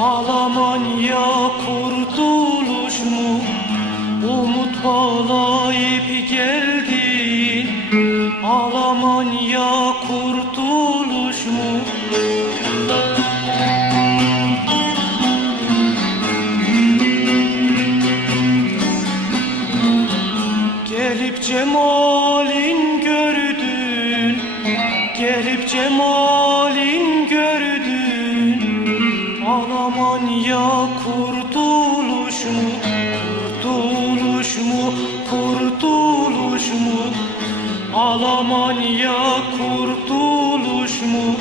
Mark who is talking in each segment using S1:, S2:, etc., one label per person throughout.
S1: Almanya kurtuluş mu? Umut bağlayıp geldin Almanya kurtuluş mu? Gelip cemalin gördün Gelip cemalin Almanya kurtuluş mu?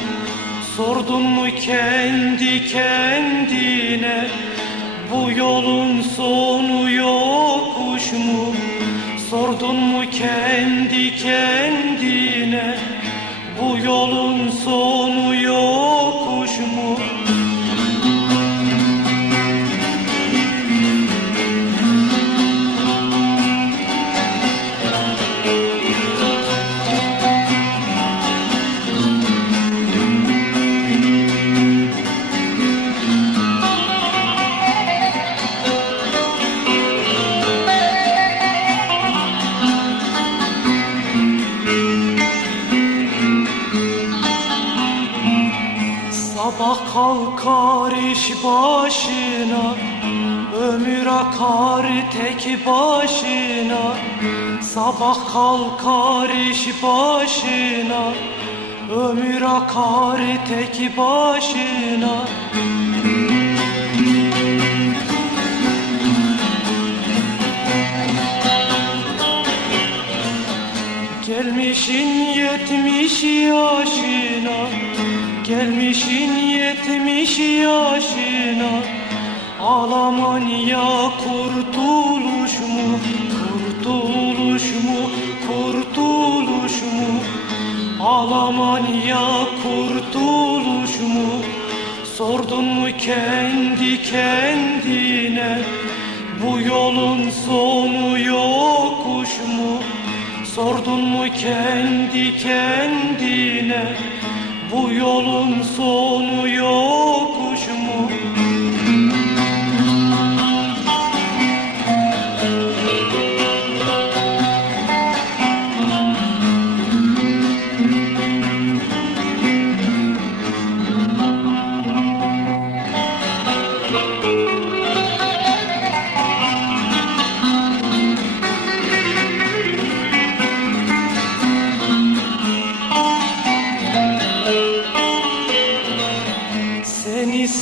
S1: Sordun mu kendi kendine Bu yolun sonu yokuş mu? Sordun mu kendi kendine Sabah kalkar iş başına Ömür akar tek başına. Sabah kalkar iş başına Ömür akar tek başına Gelmişin yetmiş yaşına Almanya kurtuluş mu? Kurtuluş mu? Kurtuluş mu? Almanya kurtuluş mu? Sordun mu kendi kendine Bu yolun sonu yokuş mu? Sordun mu kendi kendine Bu yolun sonu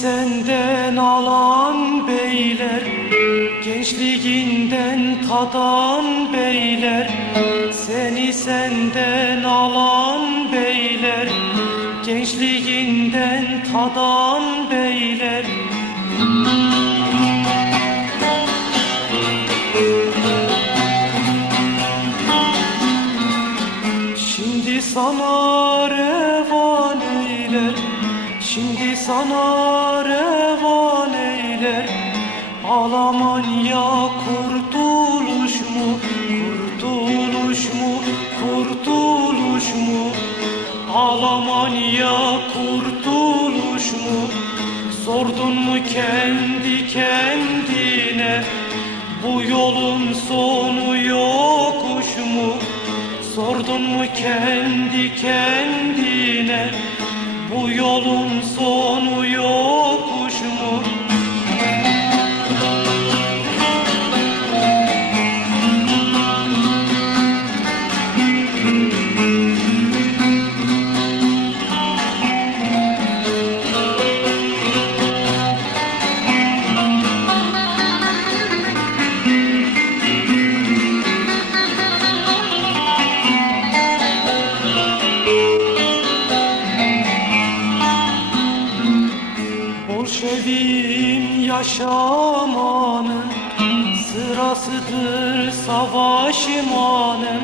S1: senden alan beyler Gençliğinden tadan beyler. Seni senden alan beyler Gençliğinden tadan sana revan eyler Almanya kurtuluş mu? Kurtuluş mu? Kurtuluş mu? Almanya kurtuluş mu? Sordun mu kendi kendine Bu yolun sonu yokuş mu? Sordun mu kendi kendine Bu yolun sonu yokuş Bolşevim yaşamanın Sırasıdır savaş imanın.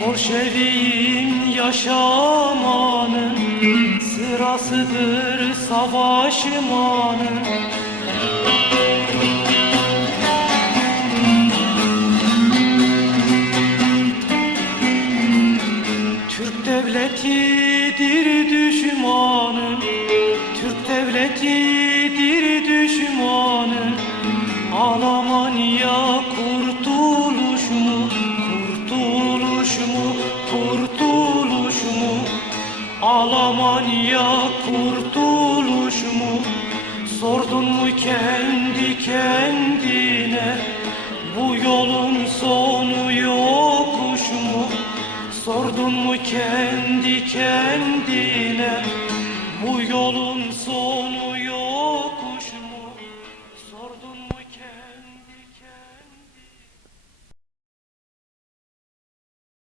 S1: Bolşevim yaşamanın Sırasıdır savaş imanın. Türk devletidir Devletidir düşmanı Alamanya kurtuluş mu? Kurtuluş mu? Kurtuluş mu? Alamanya kurtuluş mu? Sordun mu kendi kendi